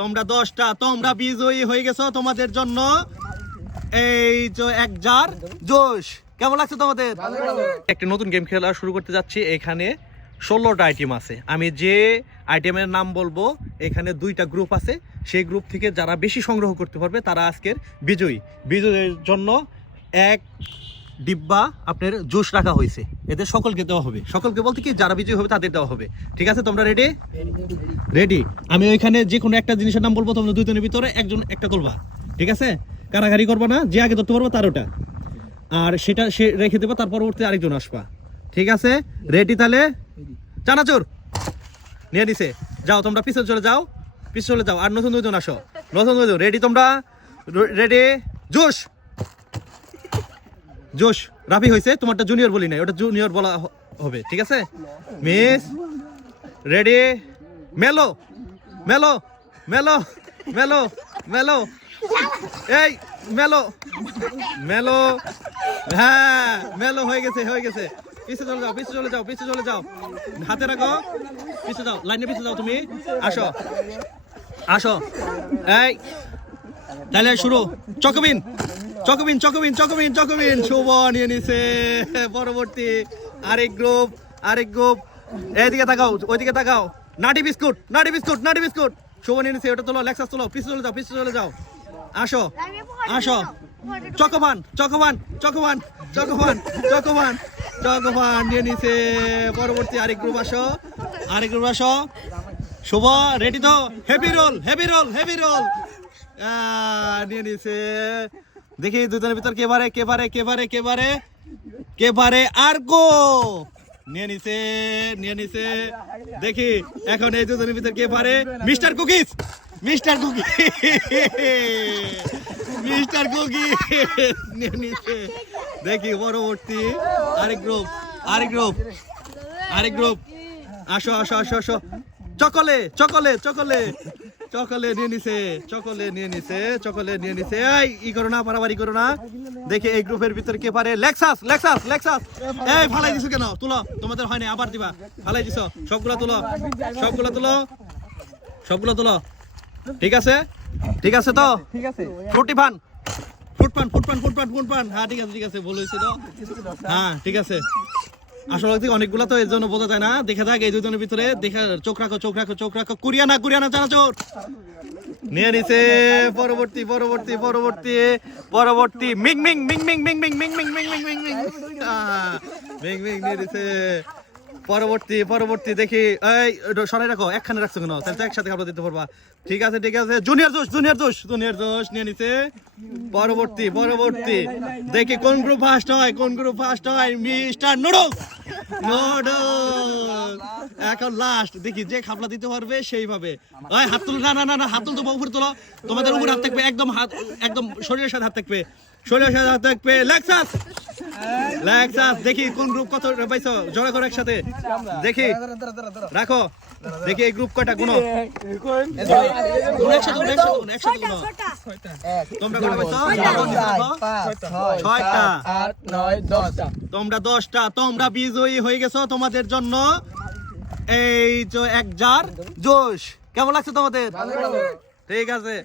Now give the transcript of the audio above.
তোমরা 10টা তোমরা বিজয়ী হয়ে গেছো। তোমাদের জন্য এই যে 1 জার জোশ। কেমন লাগছে তোমাদের? একটা নতুন গেম খেলা শুরু করতে যাচ্ছি। এখানে 16টা আইটেম আছে। আমি যে আইটেমের নাম বলবো, এখানে 2টা গ্রুপ আছে। সেই গ্রুপ থেকে যারা বেশি সংগ্রহ করতে পারবে তারা আজকের বিজয়ী। বিজয়ীর জন্য 1 ডিব্বা আপনার জুস রাখা হয়েছে। এদের সকলকে দেওয়া হবে। সকলকে বলতে কি, যারা বিজয়ী হবে তাদের দেওয়া হবে। ঠিক আছে, তোমরা রেডি? রেডি। আমি ওইখানে যে কোনো একটা জিনিসের নাম বলবো, তোমরা 2 জনের ভিতরে একজন একটা করবা। ঠিক আছে, কারাগারি করবা না। যে আগে ধরতে পারবো তার ওটা, আর সেটা সে রেখে দেবো, তার পরবর্তী আরেকজন আসবা। ঠিক আছে, রেডি? তাহলে চানাচুর নিয়ে নিছে। যাও তোমরা পিছনে চলে যাও, পিছনে চলে যাও। আর নতুন 2জন আসো, নতুন 2জন। রেডি তোমরা? রেডি? জোশ জোশ। রাফি হয়েছে, তোমারটা জুনিয়র বলি নাই, ওটা জুনিয়র বলা হবে। ঠিক আছে মিস? রেডি? মেলো মেলো মেলো মেলো মেলো, এই মেলো মেলো। হ্যাঁ, মেলো হয়ে গেছে, হয়ে গেছে। পিছে চলে যাও, পিছে চলে যাও, পিছে চলে যাও। হাতে রাখো, পিছে যাও, লাইনে পিছে যাও। তুমি আসো, আসো। এই তাহলে শুরু। চকবিন চকবিন চকবিন চকবিন চকবিন। শুভ নিয়ে নিছে। পরবর্তী আরেক গ্রুপ, আরেক গ্রুপ। এইদিকে তাকাও, ওইদিকে তাকাও। নাটি বিস্কুট, নাটি বিস্কুট, নাটি বিস্কুট। শুভ নিয়ে নিছে। ওটা তোলো, লেক্সাস তোলো। পিছে চলে যাও, পিছে চলে যাও। আসো, আসো। চকোবান চকোবান চকোবান চকোবান চকোবান চকোবান নিয়ে নিছে। পরবর্তী আরেক গ্রুপ আসো, আরেক গ্রুপ আসো। শুভ রেডি তো? Heavy roll, heavy roll, heavy roll নিয়ে নিছে। দেখি 2 জনের ভিতর কে পারে, কে পারে, কে পারে, কে পারে, কে পারে। আর গো নিয়ে নিছে, নিয়ে নিছে। দেখি এখন এই 2 জনের ভিতর কে পারে। Mister cookies, mister cookie, mister cookie নিয়ে নিছে। দেখি পরবর্তী আরেক গ্রুপ, আরেক গ্রুপ, আরেক গ্রুপ। আসো, আসো, আসো, আসো। চকলে চকলে চকলে চকলে নিয়ে নিছে, চকলে নিয়ে নিছে, চকলে নিয়ে নিছে। এই ই করো না, পারাবারি করো না। দেখি এই গ্রুপের ভিতরে কে পারে। Lexus, Lexus, Lexus. এই ফালাই দিছো কেন? তুলো, তোমাদের হয় না, আবার দিবা। ফালাই দিছো, সবগুলা তুলো, সবগুলা তুলো, সবগুলো তুলো। ঠিক আছে, ঠিক আছে তো? ঠিক আছে। ফ্রুটি পান, ফ্রুট পান, ফ্রুট পান, ফ্রুট পান, ফ্রুট পান। হ্যাঁ ঠিক আছে, ঠিক আছে, ভুল হয়েছিল। হ্যাঁ ঠিক আছে। আসলে অনেকগুলা তো এর জন্য বোঝা যায় না। দেখা যাক এই 2 জনের ভিতরে। দেখা, চোখ রাখো, চোখ রাখো, চোখ রাখো। কুরিয়ানা, কুরিয়ানা চানাচুর নিয়ে নিছে। পরবর্তী, পরবর্তী, পরবর্তী, পরবর্তী। Ming Ming Ming Ming Ming Ming Ming Ming Ming Ming Ming Ming Ming Ming নিয়ে নিছে। পরবর্তী, পরবর্তী। দেখি এই সরাই রাখো, একখানে রাখছো কেন? তাহলে একসাথে খাবার দিতে পারবা। ঠিক আছে, ঠিক আছে। জুনিয়র জোশ, জুনিয়র জোশ, জুনিয়র জোশ নিয়ে নিছে। পরবর্তী, পরবর্তী। দেখি কোন গ্রুপ ফার্স্ট হয়, কোন গ্রুপ ফার্স্ট হয়। Mister noodles, noodles. এখন লাস্ট। দেখি যে খাবলা দিতে পারবে সেইভাবে। ওই হাত তুলো, না না না না, হাত তুলতে উপরে তোলো। তোমাদের উপরে হাত থাকবে, একদম হাত, একদম শরীরের সাথে হাত থাকবে, শরীরের সাথে হাত থাকবে। Lexus, Lexus. দেখি কোন গ্রুপ কত পাইছো, জোড়া করে একসাথে। দেখি রাখো, দেখি এই গ্রুপ কয়টা গুনো। একসাথে, একসাথে, একসাথে গুনো। তোমরা কয়টা পাইছো? 6টা, 8, 9, 10টা। তোমরা 10টা তোমরা বিজয়ী হয়ে গেছো। তোমাদের জন্য এই যে 1 জার জোশ। কেমন লাগছে তোমাদের? ঠিক আছে।